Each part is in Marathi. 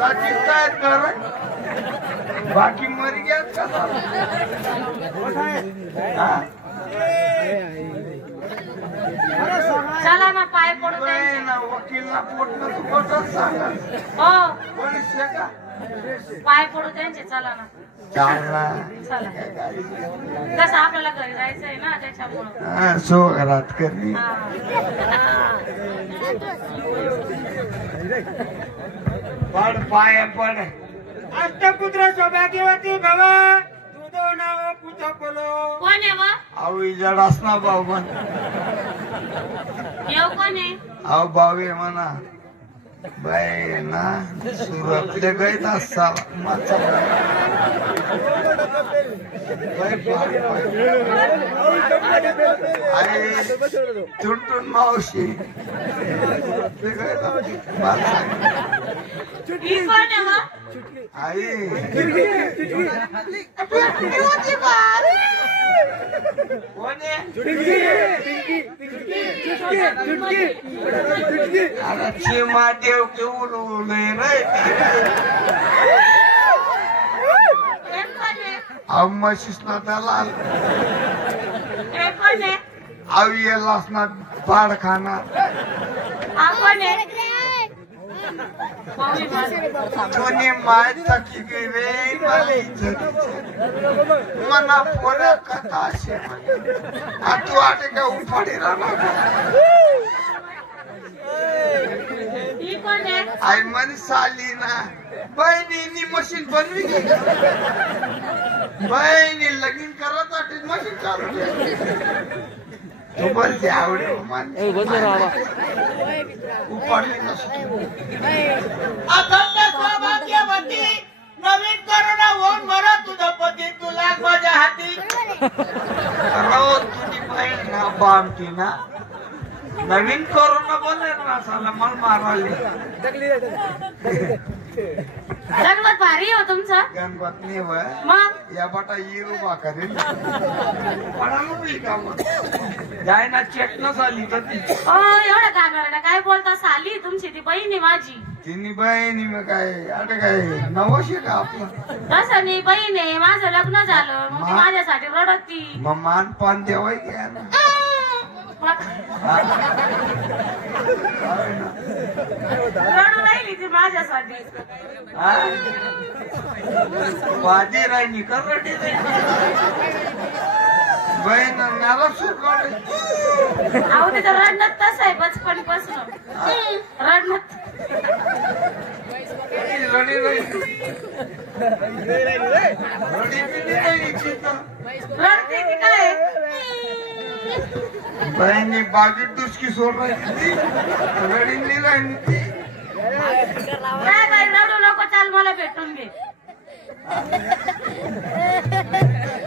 बाकी काय कर बाकी मरी गया चला ना पाय पडू ना वकील ना पोटलं तू कोणतं सांगा हो पोलीस का पाय पडू त्यांचे चला ना चला कसं आपल्याला घरी जायचंय ना त्याच्यामुळं सो घरात करणी पड पाय पड अष्टपुत्र सौभाग्यवती भव तुझं नाव पुढं बोलो कोण आहे व आऊ जडास ना भाऊ म्हण येऊ कोण आहे आऊ भाऊ आहे म्हणा बाई ना सुरतले गैत असता टुनटुन मावशी ही कोण आहे व आई आता चिमा देव के उलवले रे अव म्हशीस ना त्याला हे कोण आहे अव येलास ना पाड खाना हा कोण आहे तुने माय तकी गे मना पोरा कथा असे तू आटे का उफाडी राहणार ही कोण आहे आई मन साली ना बहिणीनी मशीन बनवी गेली बहिणी लगीन करत मशीन चालू तू बोलते आवडे उपाडली नसते अखंड सौभाग्यवती नवीन करुणा होऊन मरा तुझा पती तुला माझ्या हाती रोज तुझी बहीण ना बामती ना नवीन करोना बोलले ना साला मला मारायला जगमत भारी हो तुमचं गणपतनी वय मग या बाटा येरू बा करेल पडालो मी काम जाय ना चेक न झाली तर ती एवढं गागारडा काय बोलता साली तुमची ती बहीण आहे माझी तिन्ही बहिणी मग काय आता काय नवशे का आपलं तसं नाही बहीण आहे माझं लग्न झालं मग ती माझ्यासाठी रडत ती मग मान पान देवाय घ्या ना रडू राहिली ती माझ्यासाठी बाजी राहिली का रडी बहीण मला सुरकाड अहो तिचं रडणं तसं आहे बचपन पासून रडणं रडी रडते की काय बहिणी बागी डुसकी सोड राहिली रडी नाही राहिली ती काय बाई रडू नको चाल मला भेटून घे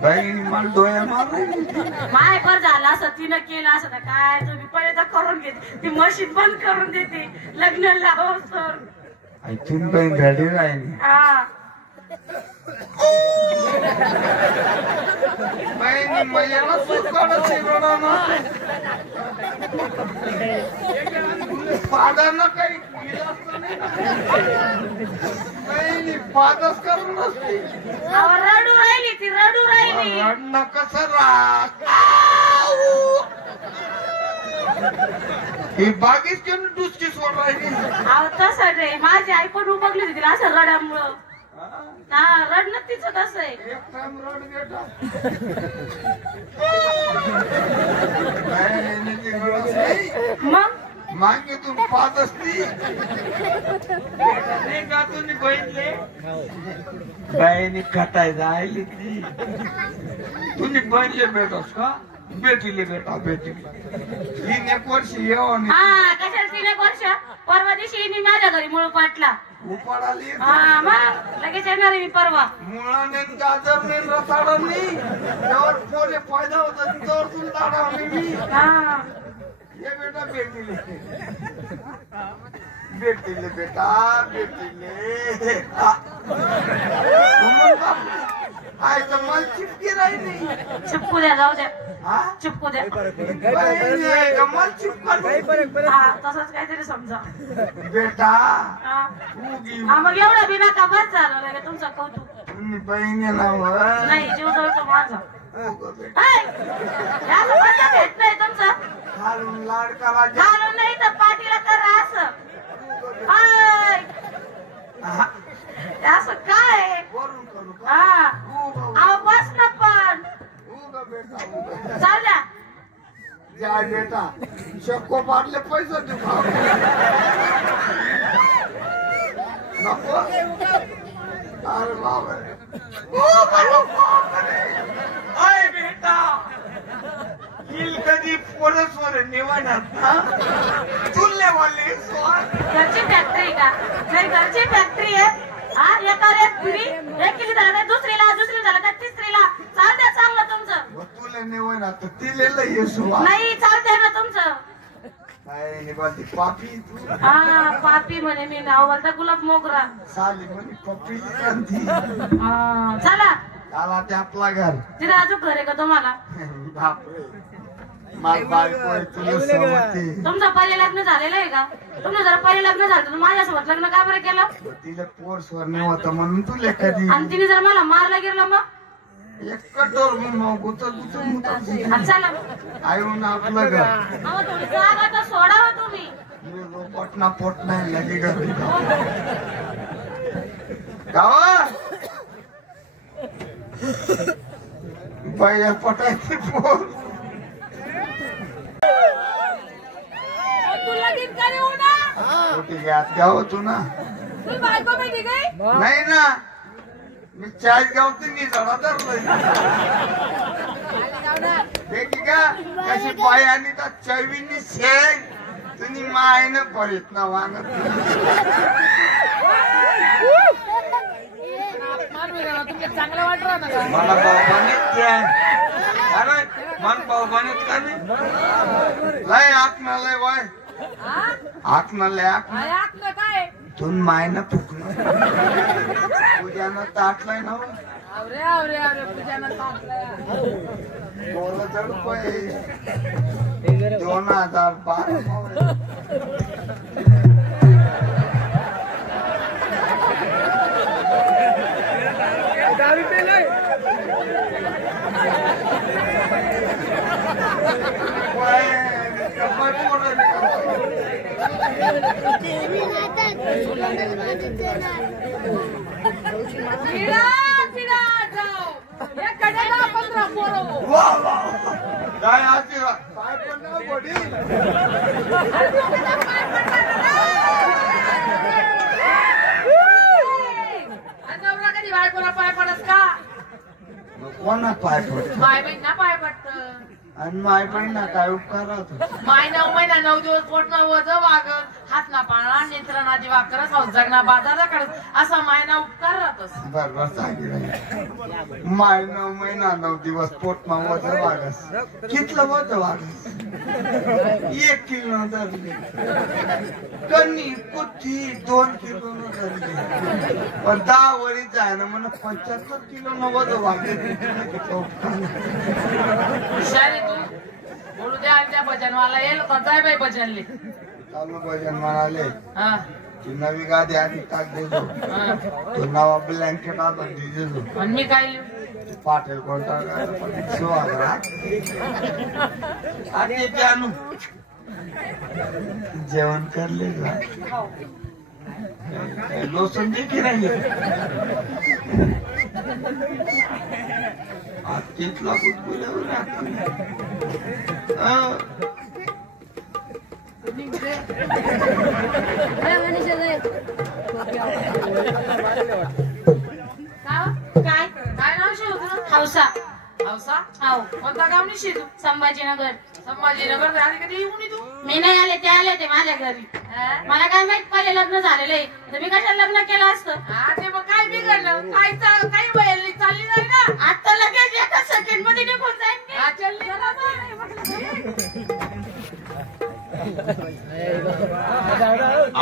बहिणी मला डोळ्या मारायची माय पर झालं असं तिनं केलं असं तर काय तुम्ही पहिले तर करून घेते ती मशीन बंद करून देते लग्न लाव सर इथून बहीण घडी राहिली हा बहिणी मला सुरकाडच पादांना काही बहिणी पादच करून नसते रडू राहिली ती रडू राहिली रडणं कसं राहत ही बागीच केलं डुसकी सोड राहिली अहो तसं रे माझी आई पण उबगली होती तिला असं रडामुळं हा रडणं तिचं तसं आहे एक टाइम रड बेटा मग मागे तू पाच असती का तुम्ही बघितले बाईने खटाय जायली ती तुम्ही बनले बेटस का बेटीले बेटा बेटीले 3 वर्ष येऊन हा कशाला 3 वर्ष परवा दिवशी मी माझ्या घरी मुळ पाटला उपाडाली हा मग लगेच येणार आहे मी परवा मुळाने गाजरने रसाडांनी त्यावर पोले फायदा होता त्यावर तुला दाडावली मी हा ये बेटा बेटीले बेटीले बेटा बेटीले आय तर मला चिपकी राहिली. चिपकू द्या, जाऊ द्या, हा चिपकू द्या. बहिणी आहे का मला चिपका. हा तसंच काहीतरी समजा. बेटा हा उगी मग एवढं बिना का बस झालं नाही का तुमचं कौतुक. तुम्ही बहिणीला नाही जीव जवळतो माझा. बेटा असं मजा भेट नाही तुमचं. खालून लाड करा. घालून नाही तर पाठीला करा असं. हाय. हा, असं काय वरून करू का? हा उगं, अहो बस ना पण उगं बेटा उगं. चालल्या. जा बेटा शक्को मारले पैसे देऊ का? नको अरे बाबा अय बेटा हिल कधी परस्पर निवडणार ना तुल्यवाले घरची फॅक्टरी का नाही घरची फॅक्टरी आहे. हा एकावर एक पुरी एक केली झालं नाही दुसरी झालं का तिसरीला चालतंय चांगलं तुमचं. तुला निवडणार तर तिलेला येसू नाही चालतंय ना तुमचं. काय निघाली पापी तू हा पापी म्हणे मी नाव बोलता गुलाब मोगरा. साली म्हणे पप्पी गांधी हा, चला आला ते आपला घर तिथे अजून घर आहे का तुम्हाला. बापरे माझ बायको आहे तुला समजते. तुमचं पहिले लग्न झालेलं आहे का. तुमचं जर पहिले लग्न झालं तर माझ्यासोबत लग्न का बरं केलं. तिला पोर स्वर्ण होतं म्हणून तुला कधी आणि तिने जर मला मारला गेलं मग. एक कटोर म्हणून गुचून चला आईहून आपलं घर अहो थोडी जागा तर सोडा हो तुम्ही. पोटना पोट नाही लगे घरी गावा बाया पटायची पोर कुठे घ्यात गाव तू ना नाही ना मी चाळीस गावची मी झाडा धरलोय का कशी पाय आणि त्या चवीनी शेण तुम्ही मायनं पडत ना वागत चांगलं वाटलं मला भाऊबानीत अरे मन भाऊबानीत का नाही लय आकना लय वाय आकना लय आकना काय तुम्ही मायनं फुकणं पूजानं ताटलंय ना बोला जड रुपये 2012 काय आशीर्वाद पाय पडला वडील कधी बायकोला पाय पडत का. कोणा पाय पडत माय बहिणीला पाय पडत. आणि माय बहिणा काय उपकार होतो. माय 9 महिना 9 दिवस पोटना वज वागत हातना पाळा नेत्रणा दिवा करत हाऊस जगना बाजारा करत असा मायना उपकार राहतोस. बरोबर सांगितलं माय 9 महिना 9 दिवस पोटमा वज वागस कितलं वज वागस 1 किलो धरले कणी कुठी 2 किलो धरले पण 10 वरीच आहे ना म्हणून 75 किलो वज वागले. हुशारी तू बोलू द्या आमच्या भजनवाला येईल का जाय बाई भजनले. चालू भजन म्हणाले हा ती नवी गादी आधी टाक देतो हा तो नवा ब्लँकेट आता देतो आणि मी काय लिहू. पाटील कोणता शिवागरा आणि ते आणू जेवण करले का लोसन देखील राहिले तिथला कुठकुल्यावर काय काय नाव शिव तुझं. हौसा हौसा हाव कोणता गाव नाही शिजू. संभाजीनगर. संभाजीनगर आधी कधी येऊन तू. मी नाही आले ते आले ते माझ्या घरी. मला काय माहित पहिले लग्न झालेलं आहे तर मी कशाला लग्न केलं असतं. हा ते मग काय बिघडलं काय काही वय चालली जाईल ना आता लगेच एका सेकंड मध्ये निघून जाईल.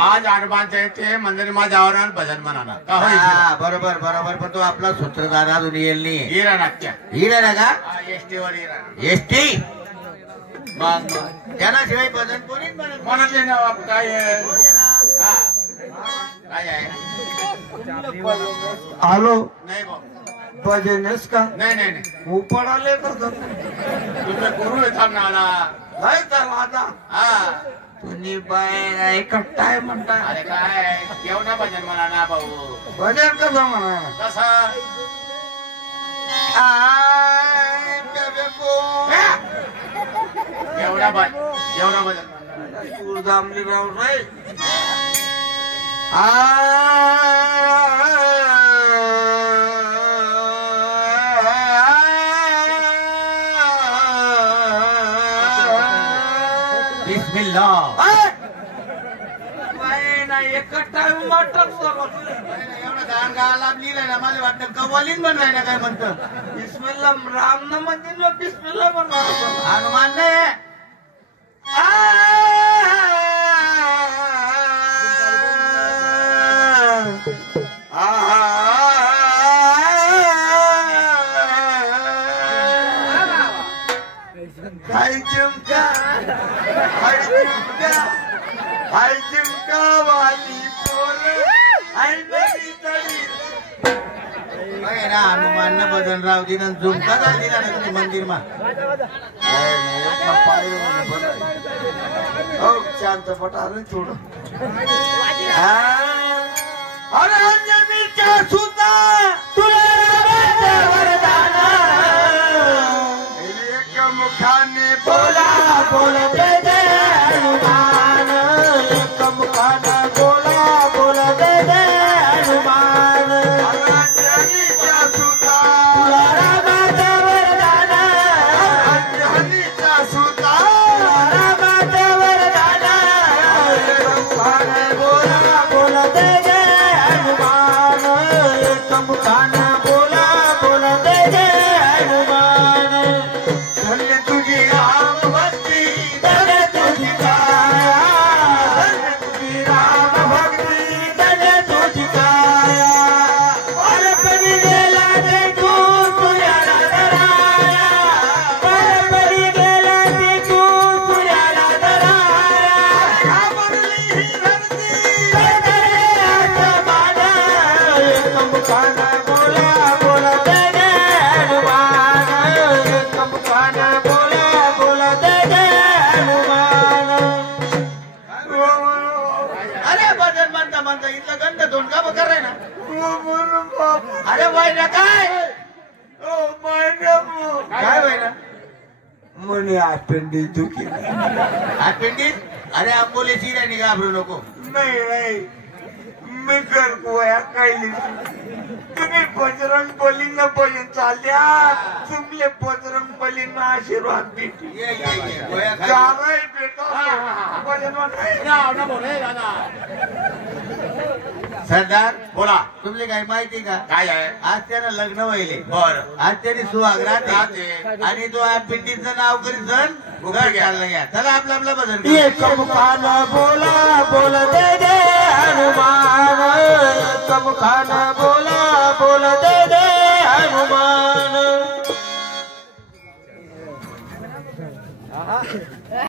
आज हनुमान जयंती मंदिर में जाओ ना भजन मनाना हा, बरोबर बरोबर. पण तो आपला सूत्रधार अजून येईल नाही. हिरा नाट्य हिरा ना का एसटी वर हिरा एसटी मग त्याशिवाय भजन कोणीच म्हणत म्हणत ना बाप काय आहे? हा. काय आहे आलो नाही भाऊ भजनच का नाही नाही नाही ऊपर आले तर तुझे गुरु आहे थांब ना आला नाही तर आता हा तुम्ही बाय एकटाय म्हणताय. अरे काय येऊ ना भजन म्हणा ना भाऊ भजन कसं म्हणा कसं एवढा भजन म्हणा सूर दामली राव रे बिस्मिल्लाह. एकटाय वाटत एवढं गाण गायला लिहिलंय ना मला वाटतं कव्वालीच बनलाय ना काय म्हणतं. बिस्मिल्ला राम न मंदिर में बिस्मिल्ला बनवा हनुमान नाही हाय चिमका हाय चिमका हाय चिमका वाली पोर हाय नदी तळी काय ना हनुमान न बदन राव दिन झुमका का दिला ना तुम्ही मंदिर मा शांत पटार थोड अरे अंजनीच्या सुद्धा तुला वरदान एक मुखाने बोला बोलते दे हनुमान एक मुखाने बोला बोलते दे हनुमान अंजनीच्या सुद्धा तुला वरदान अंजनीच्या सुद्धा तुला वरदान एक मुखाने बोला बोलते दे हनुमान एक मुखाने बोला बोलते दे हनुमान धन्य तुझी राम भक्ती धन्य तुझी काया धन्य तुझी राम भक्ती धन्य तुझी काया परपरी गेला ते तू तुझ्याला धराया परपरी गेला ते तू तुझ्याला धराया घाबरली ही धरती धरधरे आसमान एक मुखाने बोला बोला दे दे हनुमान एक मुखाने बोला बोला दे दे हनुमान अरे भजन म्हणता म्हणता इथलं गंध दोन का कराय ना अरे वय ना काय काय वय ना म्हणे अपेंडिक्स दुखी अपेंडिक्स. अरे आंबोले चिराणी घाबरू नको. नाही नाही मी कर गोया काही तुम्ही बजरंग बलीनं भजन चालल्या तुमले बजरंग बलीनं आशीर्वाद भेटी ये ये ये गोया खा. चालाय बेटा भजन सरदार बोला तुमले काय माहिती का काय आहे आज त्यानं लग्न व्हायले. बर आज त्याने सुहागरात राहते. आणि तो अपेंडिक्सचं नाव करीत जण घर घ्यायला घ्या. चला आपलं आपलं भजन करू. एक मुखानं बोला बोल दे दे हनुमान एक मुखानं बोला